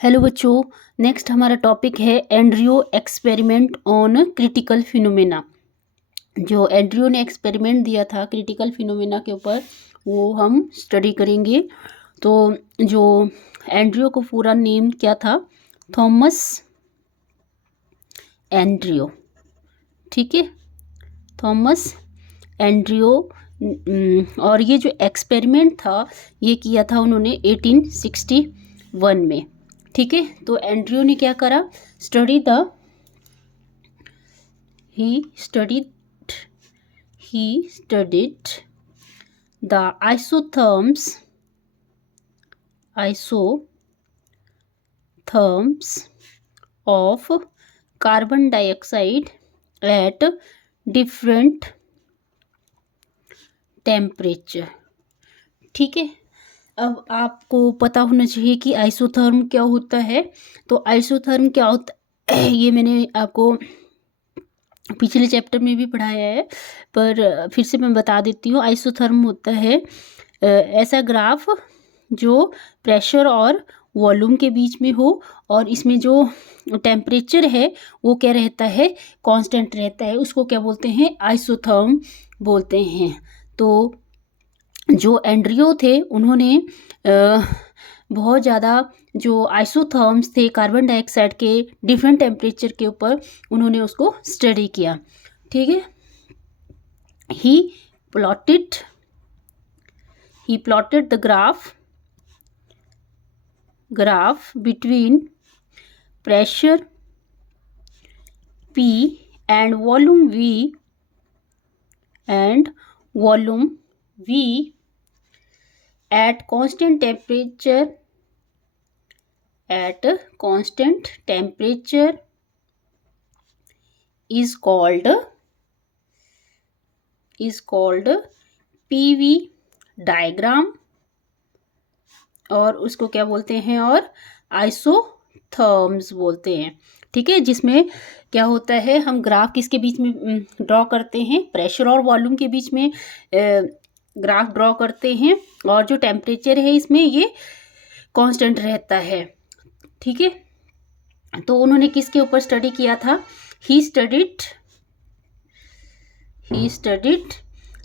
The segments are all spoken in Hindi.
हेलो बच्चों। नेक्स्ट हमारा टॉपिक है Andrew experiment on critical phenomena. जो एंड्रयू ने एक्सपेरिमेंट दिया था क्रिटिकल फिनोमेना के ऊपर वो हम स्टडी करेंगे। तो जो एंड्रयू को पूरा नेम क्या था? Thomas Andrew. ठीक है, थॉमस एंड्रयू। और ये जो एक्सपेरिमेंट था ये किया था उन्होंने 1861 में। ठीक है, तो एंड्रयू ने क्या करा? he studied the isotherms of carbon dioxide at different temperature। ठीक है, अब आपको पता होना चाहिए कि आइसोथर्म क्या होता है। तो आइसोथर्म क्या होता है ये मैंने आपको पिछले चैप्टर में भी पढ़ाया है, पर फिर से मैं बता देती हूँ। आइसोथर्म होता है ऐसा ग्राफ जो प्रेशर और वॉल्यूम के बीच में हो और इसमें जो टेम्परेचर है वो क्या रहता है? कांस्टेंट रहता है। उसको क्या बोलते हैं? आइसोथर्म बोलते हैं। तो जो एंड्रयू थे उन्होंने बहुत ज़्यादा जो आइसोथर्म्स थे कार्बन डाइऑक्साइड के डिफरेंट टेम्परेचर के ऊपर उन्होंने उसको स्टडी किया। ठीक है, he plotted the graph between pressure P and volume V at constant temperature is called PV diagram, और उसको क्या बोलते हैं? और आइसोथर्म्स बोलते हैं। ठीक है, जिसमें क्या होता है, हम ग्राफ किसके बीच में ड्रॉ करते हैं? प्रेशर और वॉल्यूम के बीच में ग्राफ ड्रॉ करते हैं, और जो टेम्परेचर है इसमें ये कांस्टेंट रहता है। ठीक है, तो उन्होंने किसके ऊपर स्टडी किया था? He studied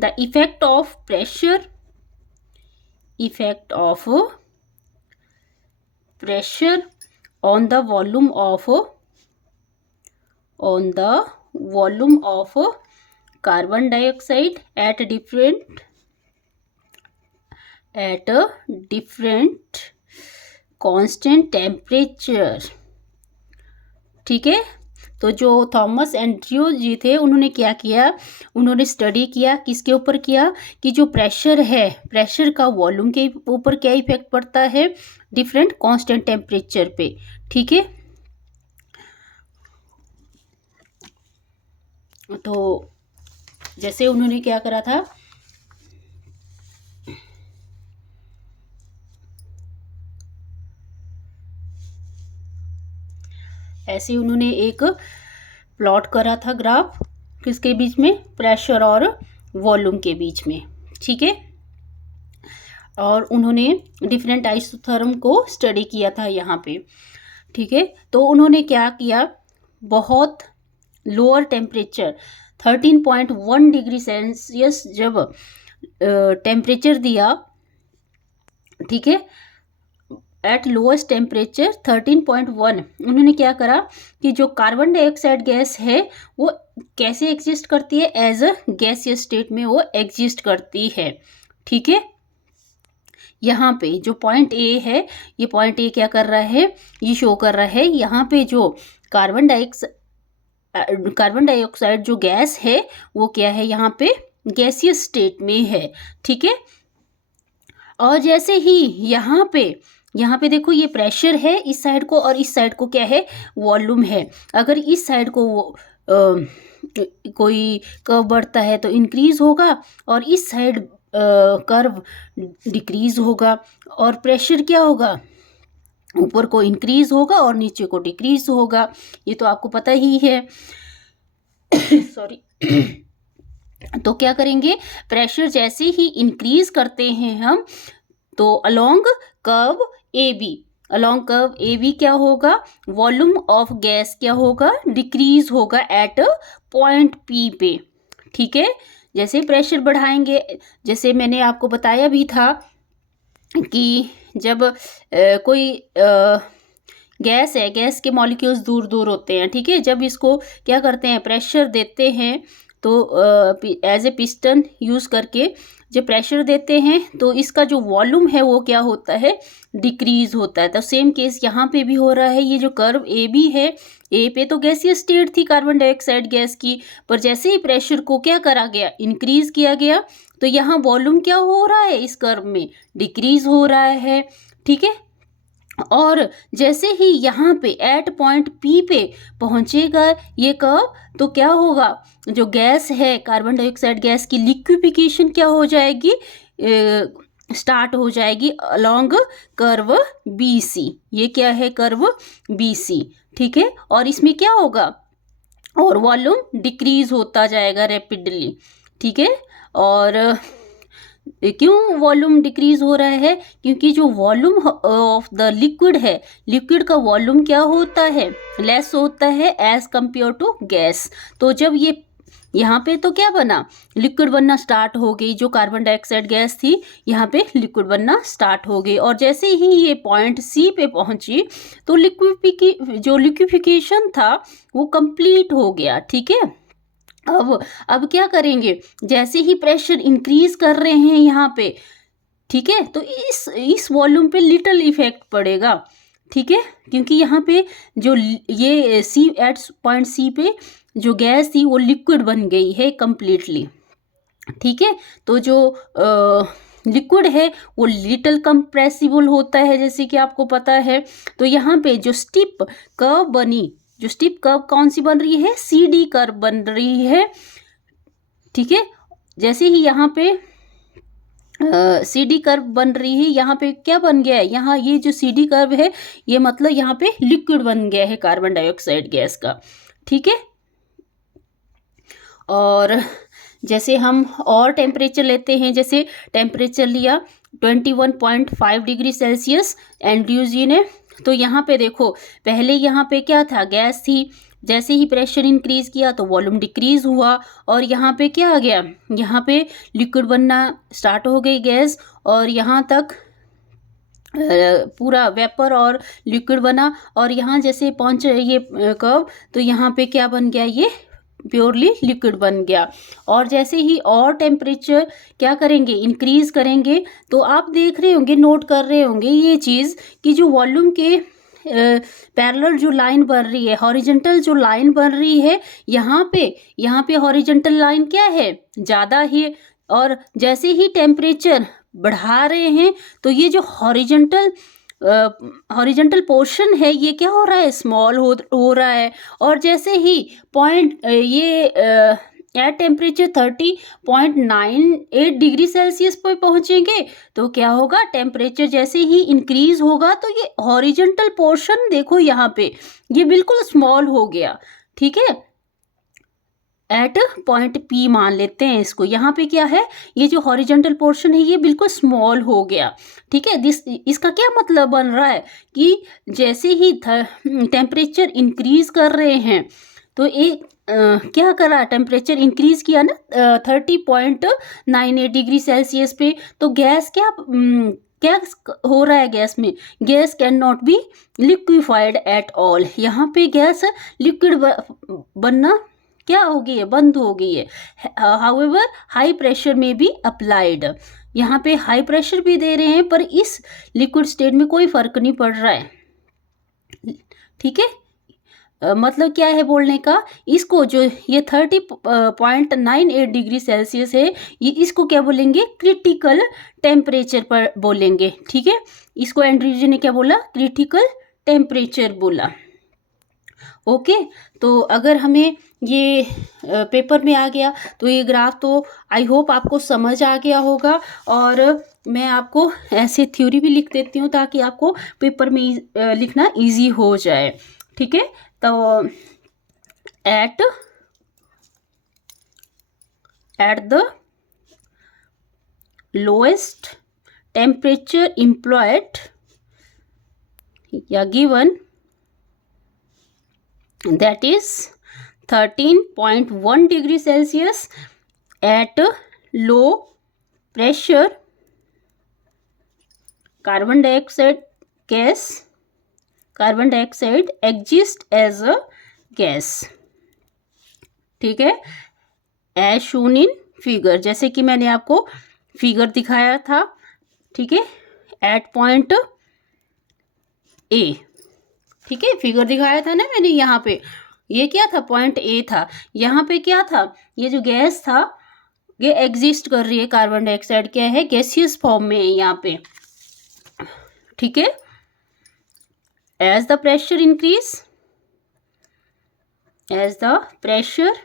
the effect of pressure on the volume of carbon dioxide at different constant temperature। ठीक है, तो जो थॉमस एंड्रयू जी थे उन्होंने क्या किया? उन्होंने स्टडी किया। किसके ऊपर किया? कि जो प्रेशर है, प्रेशर का वॉल्यूम के ऊपर क्या इफेक्ट पड़ता है? डिफरेंट कांस्टेंट टेम्परेचर पे। ठीक है, तो जैसे उन्होंने क्या करा था, ऐसे उन्होंने एक प्लॉट करा था ग्राफ, किसके बीच में? प्रेशर और वॉल्यूम के बीच में। ठीक है, और उन्होंने डिफरेंट आइसोथर्म को स्टडी किया था यहाँ पे। ठीक है, तो उन्होंने क्या किया? बहुत लोअर टेम्परेचर 13.1 डिग्री सेल्सियस जब टेम्परेचर दिया, ठीक है, एट लोएस्ट टेम्परेचर 13.1, उन्होंने क्या करा कि जो कार्बन डाइऑक्साइड गैस है वो कैसे एग्जिस्ट करती है? एज अ गैसियस स्टेट में वो एग्जिस्ट करती है। ठीक है, यहाँ पे जो पॉइंट ए है, ये पॉइंट ए क्या कर रहा है? ये शो कर रहा है यहाँ पे जो कार्बन डाइऑक्साइड जो गैस है वो क्या है? यहाँ पे गैसियस स्टेट में है। ठीक है, और जैसे ही यहाँ पे देखो ये प्रेशर है इस साइड को, और इस साइड को क्या है? वॉल्यूम है। अगर इस साइड को कोई कर्व बढ़ता है तो इंक्रीज होगा, और इस साइड कर्व डिक्रीज होगा, और प्रेशर क्या होगा? ऊपर को इंक्रीज होगा और नीचे को डिक्रीज होगा। ये तो आपको पता ही है। सॉरी। तो क्या करेंगे? प्रेशर जैसे ही इंक्रीज करते हैं हम, तो along curve A B along curve A B क्या होगा, वॉल्यूम ऑफ गैस क्या होगा, डिक्रीज होगा एट पॉइंट पी पे। ठीक है, जैसे प्रेशर बढ़ाएंगे, जैसे मैंने आपको बताया भी था कि जब कोई गैस है, गैस के मॉलिक्यूल्स दूर दूर होते हैं, ठीक है, जब इसको क्या करते हैं, प्रेशर देते हैं, तो एज ए पिस्टन यूज़ करके जब प्रेशर देते हैं तो इसका जो वॉल्यूम है वो क्या होता है, डिक्रीज होता है। तो सेम केस यहाँ पे भी हो रहा है। ये जो कर्व ए बी है, ए पे तो गैसीय स्टेट थी कार्बन डाइऑक्साइड गैस की, पर जैसे ही प्रेशर को क्या करा गया, इंक्रीज किया गया, तो यहाँ वॉल्यूम क्या हो रहा है, इस कर्व में डिक्रीज हो रहा है। ठीक है, और जैसे ही यहाँ पे एट पॉइंट पी पे पहुंचेगा ये कर्व, तो क्या होगा, जो गैस है कार्बन डाइऑक्साइड गैस की लिक्विफिकेशन क्या हो जाएगी, स्टार्ट हो जाएगी अलोंग कर्व बी सी। ये क्या है, कर्व बी सी। ठीक है, और इसमें क्या होगा, और वॉल्यूम डिक्रीज होता जाएगा रैपिडली। ठीक है, और क्यों वॉल्यूम डिक्रीज हो रहा है, क्योंकि जो वॉल्यूम ऑफ द लिक्विड है, लिक्विड का वॉल्यूम क्या होता है, लेस होता है एज कंपेयर टू गैस। तो जब ये यहाँ पे तो क्या बना, लिक्विड बनना स्टार्ट हो गई, जो कार्बन डाइऑक्साइड गैस थी यहाँ पे लिक्विड बनना स्टार्ट हो गई, और जैसे ही ये पॉइंट सी पे पहुंची तो लिक्विफिकेशन था वो कंप्लीट हो गया। ठीक है, अब क्या करेंगे, जैसे ही प्रेशर इंक्रीज कर रहे हैं यहाँ पे, ठीक है, तो इस वॉल्यूम पे लिटिल इफेक्ट पड़ेगा। ठीक है, क्योंकि यहाँ पे जो ये सी एट पॉइंट सी पे जो गैस थी वो लिक्विड बन गई है कंप्लीटली। ठीक है, तो जो लिक्विड है वो लिटिल कंप्रेसिबल होता है, जैसे कि आपको पता है। तो यहाँ पे जो स्टिप कर्व बनी, जो स्टिप कर्व कौन सी बन रही है, सी डी कर्व बन रही है। ठीक है, जैसे ही यहाँ पे सी डी कर्व बन रही है, यहाँ पे क्या बन गया है, यहाँ ये जो सी डी कर्व है ये मतलब यहाँ पे लिक्विड बन गया है कार्बन डाइऑक्साइड गैस का। ठीक है, और जैसे हम और टेम्परेचर लेते हैं, जैसे टेम्परेचर लिया 21.5 डिग्री सेल्सियस एंड्रयूजी ने, तो यहाँ पे देखो पहले यहाँ पे क्या था, गैस थी, जैसे ही प्रेशर इंक्रीज किया तो वॉल्यूम डिक्रीज हुआ, और यहाँ पे क्या आ गया, यहाँ पे लिक्विड बनना स्टार्ट हो गई गैस, और यहाँ तक पूरा वेपर और लिक्विड बना, और यहाँ जैसे पहुँचे ये कर्व, तो यहाँ पे क्या बन गया, ये प्योरली लिक्विड बन गया। और जैसे ही और टेम्परेचर क्या करेंगे, इंक्रीज करेंगे, तो आप देख रहे होंगे, नोट कर रहे होंगे ये चीज़ कि जो वॉल्यूम के पैरेलल जो लाइन बन रही है, हॉरिजॉन्टल जो लाइन बन रही है, यहाँ पे हॉरिजॉन्टल लाइन क्या है, ज़्यादा ही, और जैसे ही टेम्परेचर बढ़ा रहे हैं तो ये जो हॉरिजॉन्टल पोर्शन है ये क्या हो रहा है, स्मॉल हो रहा है। और जैसे ही पॉइंट ये एट टेम्परेचर 30.98 डिग्री सेल्सियस पर पहुंचेंगे तो क्या होगा, टेम्परेचर जैसे ही इंक्रीज होगा तो ये हॉरिजॉन्टल पोर्शन देखो यहाँ पे ये बिल्कुल स्मॉल हो गया। ठीक है, एट पॉइंट पी मान लेते हैं इसको, यहाँ पे क्या है, ये जो हॉरिजॉन्टल पोर्शन है ये बिल्कुल स्मॉल हो गया। ठीक है, इसका क्या मतलब बन रहा है कि जैसे ही टेम्परेचर इंक्रीज कर रहे हैं तो एक क्या करा, टेम्परेचर इंक्रीज किया ना 30.98 डिग्री सेल्सियस पे, तो गैस क्या हो रहा है, गैस में, gas can not be liquefied at all. यहाँ पे गैस लिक्विड बनना क्या हो गई है, बंद हो गई है। हाउएवर हाई प्रेशर में भी अप्लाइड, यहाँ पे हाई प्रेशर भी दे रहे हैं पर इस लिक्विड स्टेट में कोई फर्क नहीं पड़ रहा है। ठीक है, मतलब क्या है बोलने का, इसको जो ये 30.98 डिग्री सेल्सियस है, ये इसको क्या बोलेंगे, क्रिटिकल टेम्परेचर पर बोलेंगे। ठीक है, इसको एंड्रयूज ने क्या बोला, क्रिटिकल टेम्परेचर बोला। ओके, तो अगर हमें ये पेपर में आ गया तो ये ग्राफ तो आई होप आपको समझ आ गया होगा, और मैं आपको ऐसे थ्योरी भी लिख देती हूँ ताकि आपको पेपर में लिखना इजी हो जाए। ठीक है, तो at the lowest temperature employed या given that is 13.1 degree Celsius at low pressure. Carbon dioxide exists as a gas. ठीक है, as shown in figure, जैसे कि मैंने आपको फिगर दिखाया था. ठीक है, एट पॉइंट ए. ठीक है, फिगर दिखाया था ना मैंने यहाँ पे. ये क्या था, पॉइंट ए था. यहाँ पे क्या था, ये जो गैस था ये एग्जिस्ट कर रही है. कार्बन डाइऑक्साइड क्या है, गैसियस फॉर्म में है यहाँ पे. ठीक है, as the pressure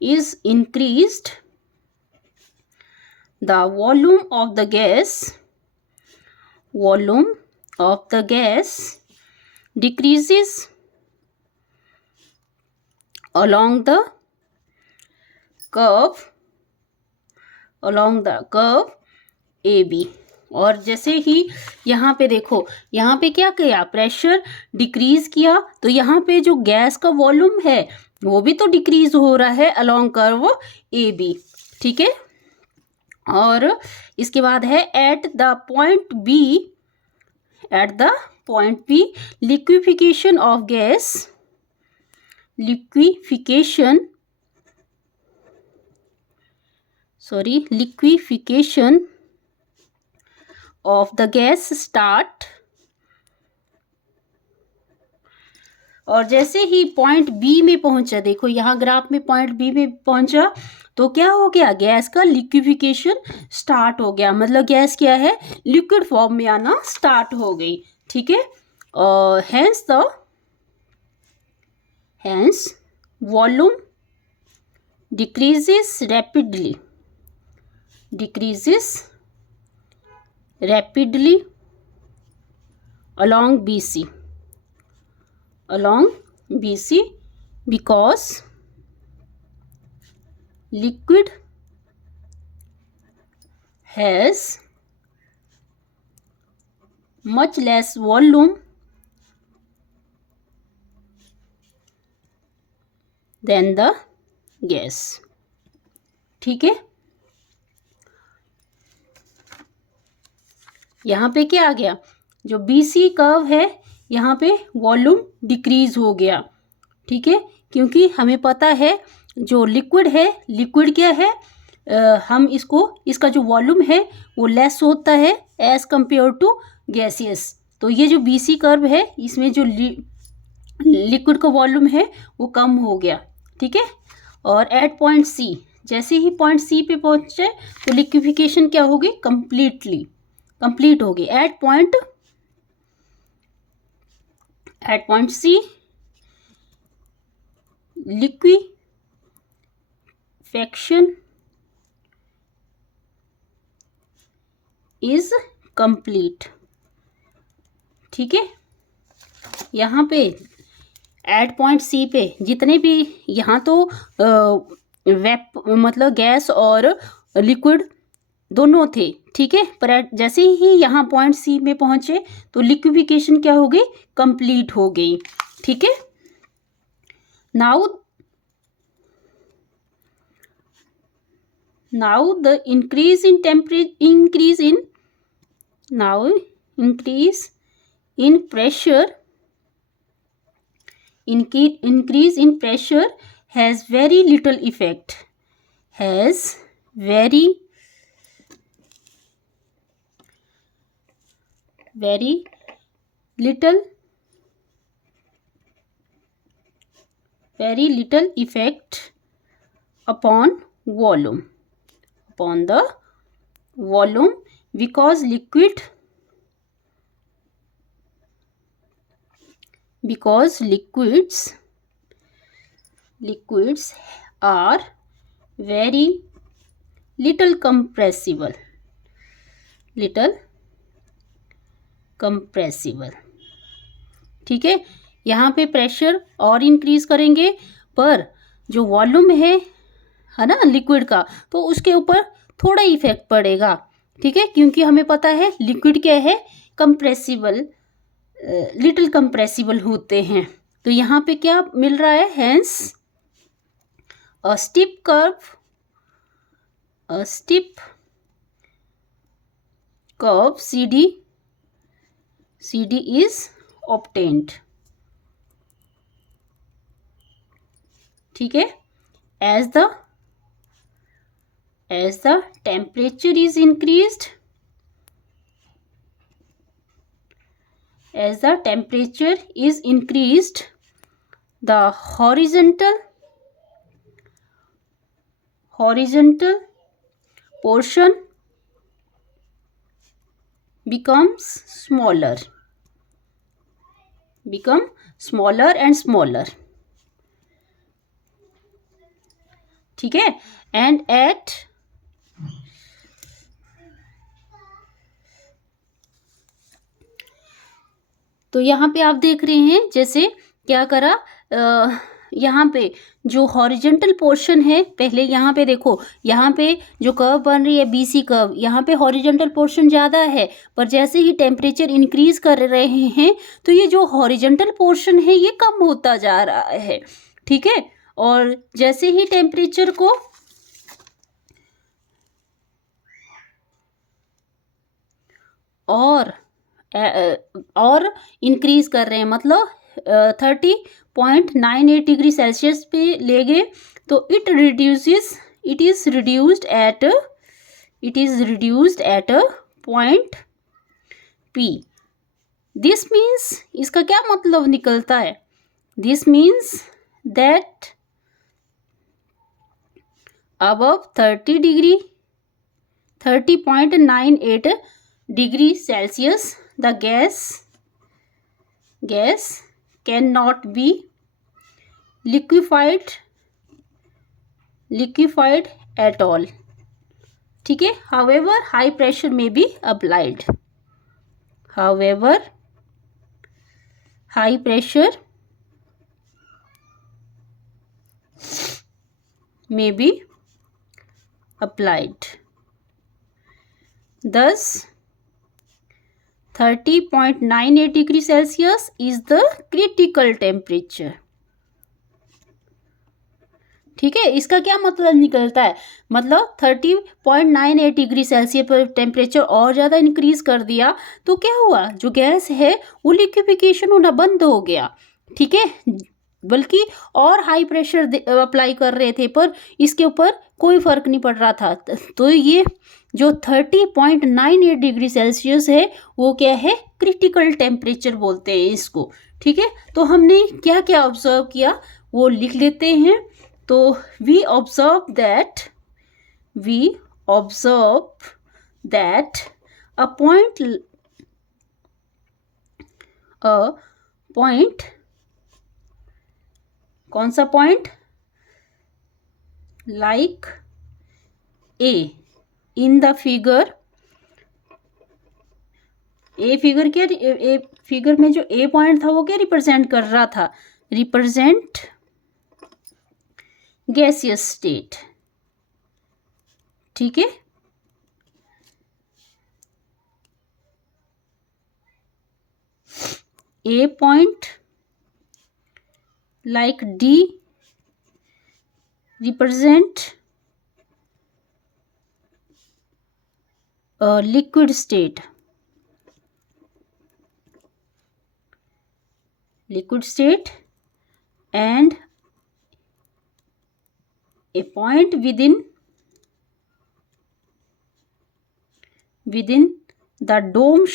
is increased, the volume of the gas decreases along the curve AB. और जैसे ही यहाँ पे देखो, यहाँ पे क्या किया, प्रेशर डिक्रीज किया, तो यहाँ पे जो गैस का वॉल्यूम है वो भी तो डिक्रीज हो रहा है अलोंग कर्व AB. ठीक है, और इसके बाद है at the point B liquefaction of the gas start. और जैसे ही पॉइंट बी में पहुंचा, देखो यहाँ ग्राफ में पॉइंट बी में पहुंचा तो क्या हो गया, गैस का लिक्विफिकेशन स्टार्ट हो गया. मतलब गैस क्या है, लिक्विड फॉर्म में आना स्टार्ट हो गई. ठीक है, और hence volume decreases rapidly along BC because liquid has much less volume than the gas. ठीक है, यहाँ पे क्या आ गया, जो BC कर्व है यहाँ पे वॉल्यूम डिक्रीज हो गया. ठीक है, क्योंकि हमें पता है जो लिक्विड है, लिक्विड क्या है, हम इसका जो वॉल्यूम है वो लेस होता है एज कंपेयर टू गैसियस. तो ये जो BC कर्व है इसमें जो लिक्विड का वॉल्यूम है वो कम हो गया. ठीक है, और एट पॉइंट C, जैसे ही पॉइंट C पे पहुंचे तो लिक्विफिकेशन क्या होगी, कंप्लीट होगी. At point C liquefaction is complete. ठीक है, यहाँ पे एट पॉइंट C पे जितने भी यहाँ तो मतलब गैस और लिक्विड दोनों थे. ठीक है, पर जैसे ही यहाँ पॉइंट C में पहुंचे तो लिक्विफिकेशन क्या हो गई, कंप्लीट हो गई. ठीक है, now the increase in pressure has very little effect upon the volume because liquids are very little compressible. ठीक है, यहाँ पे प्रेशर और इंक्रीज करेंगे पर जो वॉल्यूम है ना लिक्विड का, तो उसके ऊपर थोड़ा इफेक्ट पड़ेगा. ठीक है, क्योंकि हमें पता है लिक्विड क्या है, कंप्रेसिबल लिटिल कंप्रेसिबल होते हैं। तो यहाँ पे क्या मिल रहा है, hence a steep curve CD is obtained। ठीक है, as the temperature is increased, the horizontal portion becomes smaller and smaller। ठीक है, and तो यहाँ पे आप देख रहे हैं जैसे क्या करा, यहाँ पे जो हॉरिजेंटल पोर्शन है, पहले यहाँ पे देखो, यहाँ पे जो कर्व बन रही है BC कर्व, यहाँ पे हॉरिजेंटल पोर्शन ज़्यादा है, पर जैसे ही टेम्परेचर इंक्रीज कर रहे हैं तो ये जो हॉरिजेंटल पोर्शन है ये कम होता जा रहा है। ठीक है, और जैसे ही टेम्परेचर को और इंक्रीज कर रहे हैं, मतलब 30.98 डिग्री सेल्सियस पे ले गए, तो it is reduced at point P। This means, इसका क्या मतलब निकलता है, this means that above 30.98 degree Celsius the gas cannot be liquefied at all। ठीक है, however high pressure may be applied, high pressure may be applied, thus 30.98 degree Celsius is the critical temperature. ठीक है, इसका क्या मतलब निकलता है, मतलब 30.98 डिग्री सेल्सियस पर टेम्परेचर और ज़्यादा इंक्रीज कर दिया तो क्या हुआ, जो गैस है वो लिक्विफिकेशन होना बंद हो गया। ठीक है, बल्कि और हाई प्रेशर अप्लाई कर रहे थे पर इसके ऊपर कोई फर्क नहीं पड़ रहा था। तो ये जो 30.98 डिग्री सेल्सियस है वो क्या है, क्रिटिकल टेम्परेचर बोलते हैं इसको। ठीक है, तो हमने क्या क्या ऑब्जर्व किया वो लिख लेते हैं। तो we observe that a point, कौन सा point, like A in the figure, figure में जो A पॉइंट था वो क्या रिप्रेजेंट कर रहा था, रिप्रेजेंट गैसियस स्टेट। ठीक है, A point like D represent a liquid state, and a point within the dome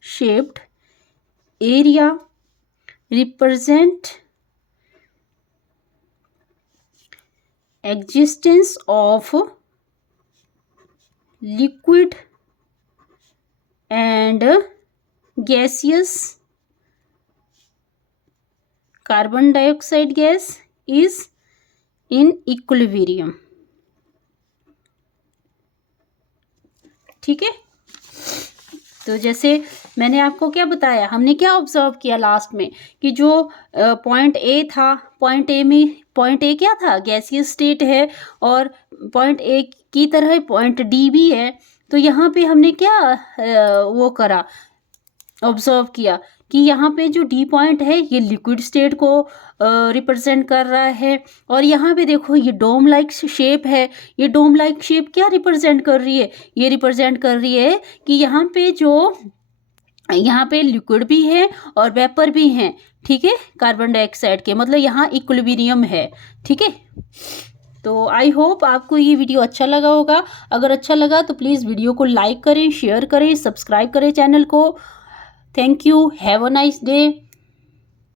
shaped area represent existence of liquid and gaseous carbon dioxide gas is in equilibrium। ठीक है, तो जैसे मैंने आपको क्या बताया, हमने क्या ऑब्जर्व किया लास्ट में कि जो पॉइंट ए था, पॉइंट ए क्या था, गैसियस स्टेट है, और पॉइंट ए की तरह पॉइंट डी भी है। तो यहाँ पे हमने क्या वो करा, ऑब्जर्व किया कि यहाँ पे जो डी पॉइंट है ये लिक्विड स्टेट को रिप्रेजेंट कर रहा है। और यहाँ पे देखो ये डोम लाइक शेप है, ये डोम लाइक शेप क्या रिप्रेजेंट कर रही है, ये रिप्रेजेंट कर रही है कि यहाँ पे लिक्विड भी है और वेपर भी हैं, ठीक है, कार्बन डाइऑक्साइड के, मतलब यहाँ इक्विलिब्रियम है, ठीक है। तो आई होप आपको ये वीडियो अच्छा लगा होगा। अगर अच्छा लगा तो प्लीज़ वीडियो को लाइक करें, शेयर करें, सब्सक्राइब करें चैनल को। Thank you, have a nice day.